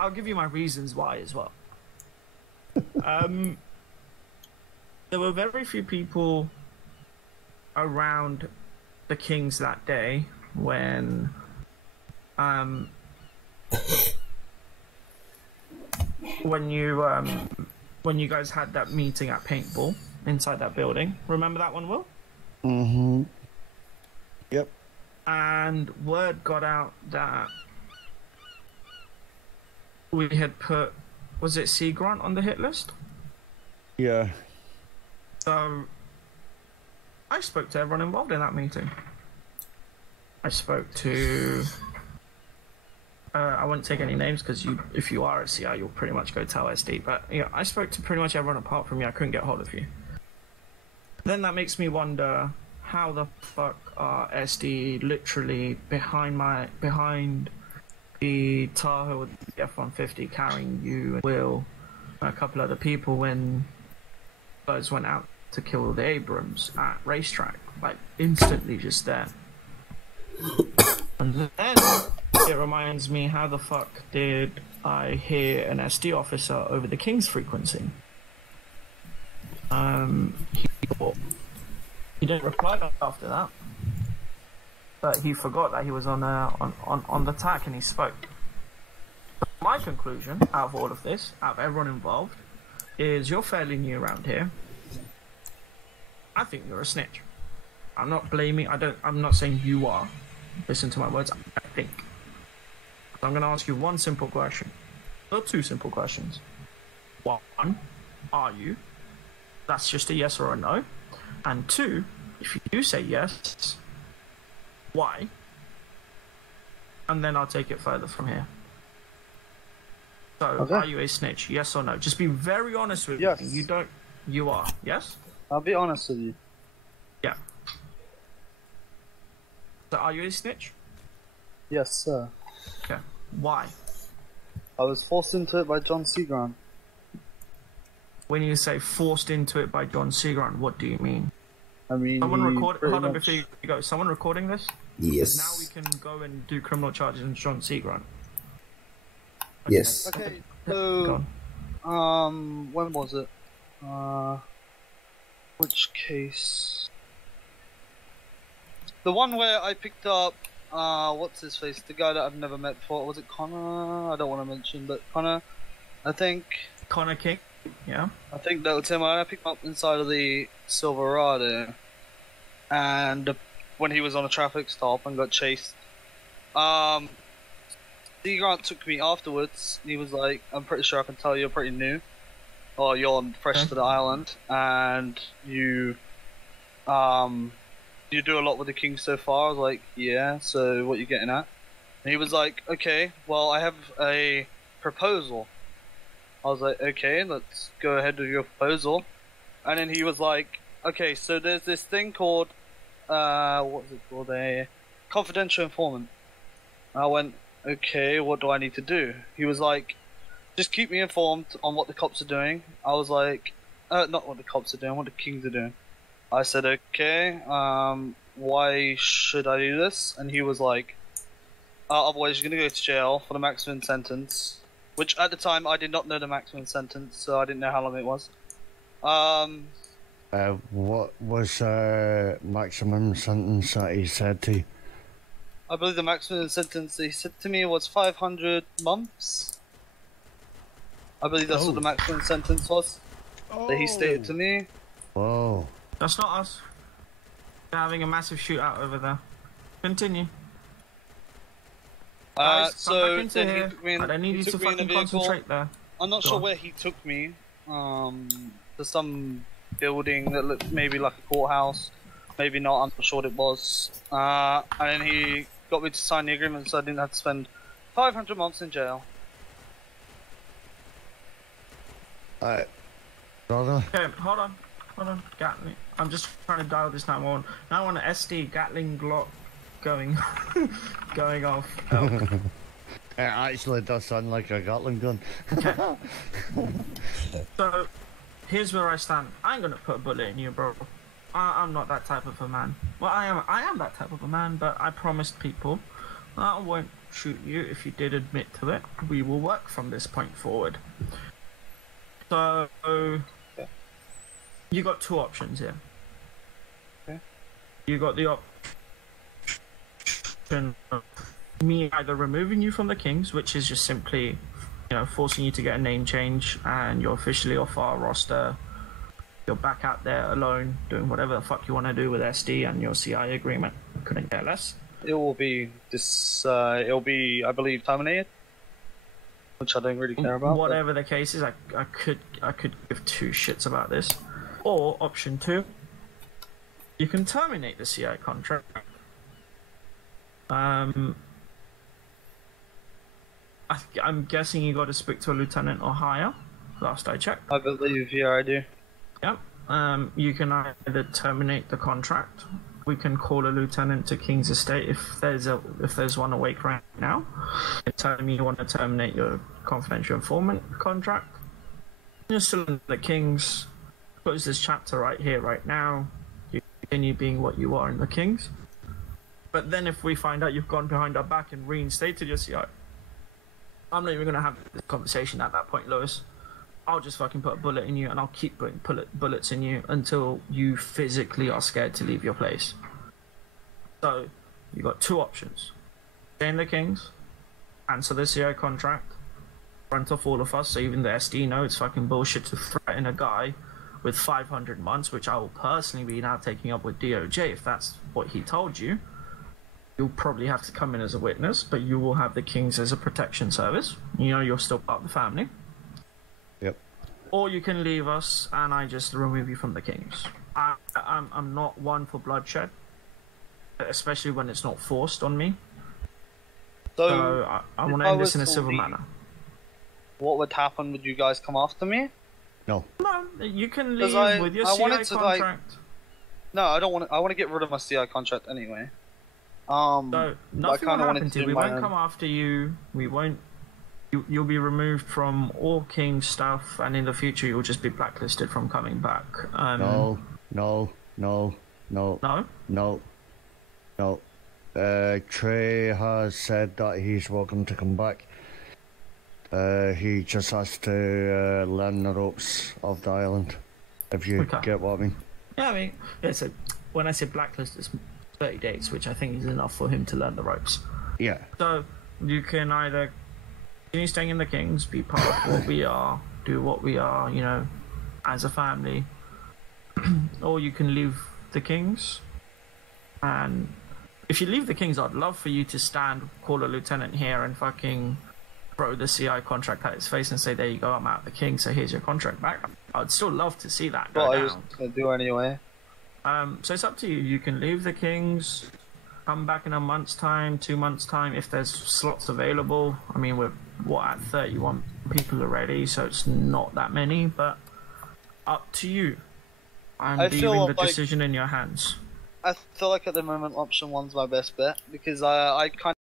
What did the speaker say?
I'll give you my reasons why as well. There were very few people around the Kings that day when when you guys had that meeting at paintball inside that building. Remember that one, Will? Mm-hmm. Yep. And word got out that we had put, was it C. Grant on the hit list? Yeah. So I spoke to everyone involved in that meeting. I spoke to I won't take any names because if you are at CI, you'll pretty much go tell SD. But yeah, I spoke to pretty much everyone apart from you. I couldn't get hold of you. Then that makes me wonder, how the fuck are SD literally behind the Tahoe with the F-150 carrying you and Will and a couple other people when guys went out to kill the Abrams at racetrack, like instantly just there. And then it reminds me, how the fuck did I hear an SD officer over the King's frequency? He didn't reply after that, but he forgot that he was on the tack and he spoke. My conclusion out of all of this, out of everyone involved, is you're fairly new around here. I think you're a snitch. I'm not blaming. I'm not saying you are. Listen to my words. I think. I'm going to ask you one simple question. Or two simple questions. One, are you? That's just a yes or a no. And two, if you do say yes, why? And then I'll take it further from here. So, okay. Are you a snitch? Yes or no? Just be very honest with me. You don't. You are. Yes? I'll be honest with you. Yeah. So, are you a snitch? Yes, sir. Okay. Why? I was forced into it by John Seagrant. When you say forced into it by John Seagrant, what do you mean? I mean, someone hold on before you go. Someone recording this? Yes. Now we can go and do criminal charges on John Seagrant. Okay. Yes. Okay. So, when was it? Which case? The one where I picked up, what's his face? The guy that I've never met before. Was it Connor? I don't want to mention, but Connor. I think. Connor King. Yeah. I think that was him. I picked him up inside of the Silverado, and when he was on a traffic stop and got chased, D. Grant took me afterwards. He was like, "I'm pretty sure I can tell you're pretty new, or you're fresh to the island, and you do a lot with the King so far." I was like, "Yeah." So what you getting at? And he was like, "Okay, well, I have a proposal." I was like, okay, let's go ahead with your proposal. And then he was like, okay, so there's this thing called, what is it called? A confidential informant. I went, okay, what do I need to do? He was like, just keep me informed on what the cops are doing. I was like, not what the cops are doing, what the Kings are doing. I said, okay, why should I do this? And he was like, otherwise you're going to go to jail for the maximum sentence. Which at the time I did not know the maximum sentence, so I didn't know how long it was. What was maximum sentence that he said to you? I believe the maximum sentence he said to me was 500 months. I believe that's what the maximum sentence was that he stated to me. Whoa. That's not us. They're having a massive shootout over there. Continue. So then he took me in, I don't need you to fucking concentrate there. I'm not sure where he took me. To some building that looked maybe like a courthouse, maybe not. I'm not sure what it was. And then he got me to sign the agreement, so I didn't have to spend 500 months in jail. Brother. Okay, hold on, Gatling. I'm just trying to dial this 911. Now on SD Gatling Glock. Going off. It actually does sound like a Gatling gun. Okay. So, here's where I stand. I ain't gonna put a bullet in you, bro. I'm not that type of a man. Well, I am that type of a man, but I promised people I won't shoot you if you did admit to it. We will work from this point forward. So, you got two options here. Okay. You got the option of me either removing you from the Kings, which is just simply, forcing you to get a name change, and you're officially off our roster. You're back out there alone, doing whatever the fuck you want to do with SD and your CI agreement. Couldn't care less. It will be it'll be, I believe, terminated, which I don't really care about. Whatever the case is, I could give two shits about this. Or option two, you can terminate the CI contract. I'm guessing you got to speak to a lieutenant or higher. Last I checked. I believe, yeah, I do. Yep. You can either terminate the contract. We can call a lieutenant to King's Estate if there's one awake right now. Tell me you want to terminate your confidential informant contract. You're still in the Kings. Close this chapter right here, right now. You continue being what you are in the Kings. But then if we find out you've gone behind our back and reinstated your CI, I'm not even going to have this conversation at that point, Lewis. I'll just fucking put a bullet in you, and I'll keep putting bullets in you until you physically are scared to leave your place. So, you got two options. Stay in the Kings, answer the CI contract, front off all of us, so even the SD know it's fucking bullshit to threaten a guy with 500 months, which I will personally be now taking up with DOJ if that's what he told you. You'll probably have to come in as a witness, but you will have the Kings as a protection service. You're still part of the family. Yep. Or you can leave us, and I just remove you from the Kings. I'm not one for bloodshed, especially when it's not forced on me. So I want to end this in a civil manner. What would happen? Would you guys come after me? No. No, you can leave with your CI contract. No, I don't want to. I want to get rid of my CI contract anyway. So nothing will happen to you. We won't come after you. We won't. You'll be removed from all King stuff, and in the future you'll just be blacklisted from coming back. No. Trey has said that he's welcome to come back. He just has to learn the ropes of the island, if you get what I mean. Yeah, I mean, so when I say blacklist, it's 30 days, which I think is enough for him to learn the ropes. Yeah. So you can either continue staying in the Kings, be part of what we are, do what we are, as a family, or you can leave the Kings. And if you leave the Kings, I'd love for you to stand, call a lieutenant here, and fucking throw the CI contract at his face and say, "There you go, I'm out of the Kings, so here's your contract back." I'd still love to see that go down. I was gonna do anyway. So it's up to you. You can leave the Kings, come back in a month's time, 2 months' time, if there's slots available. I mean, we're at 31 people already, so it's not that many, but up to you. I'm leaving the decision in your hands. I feel like at the moment option one's my best bet, because I kind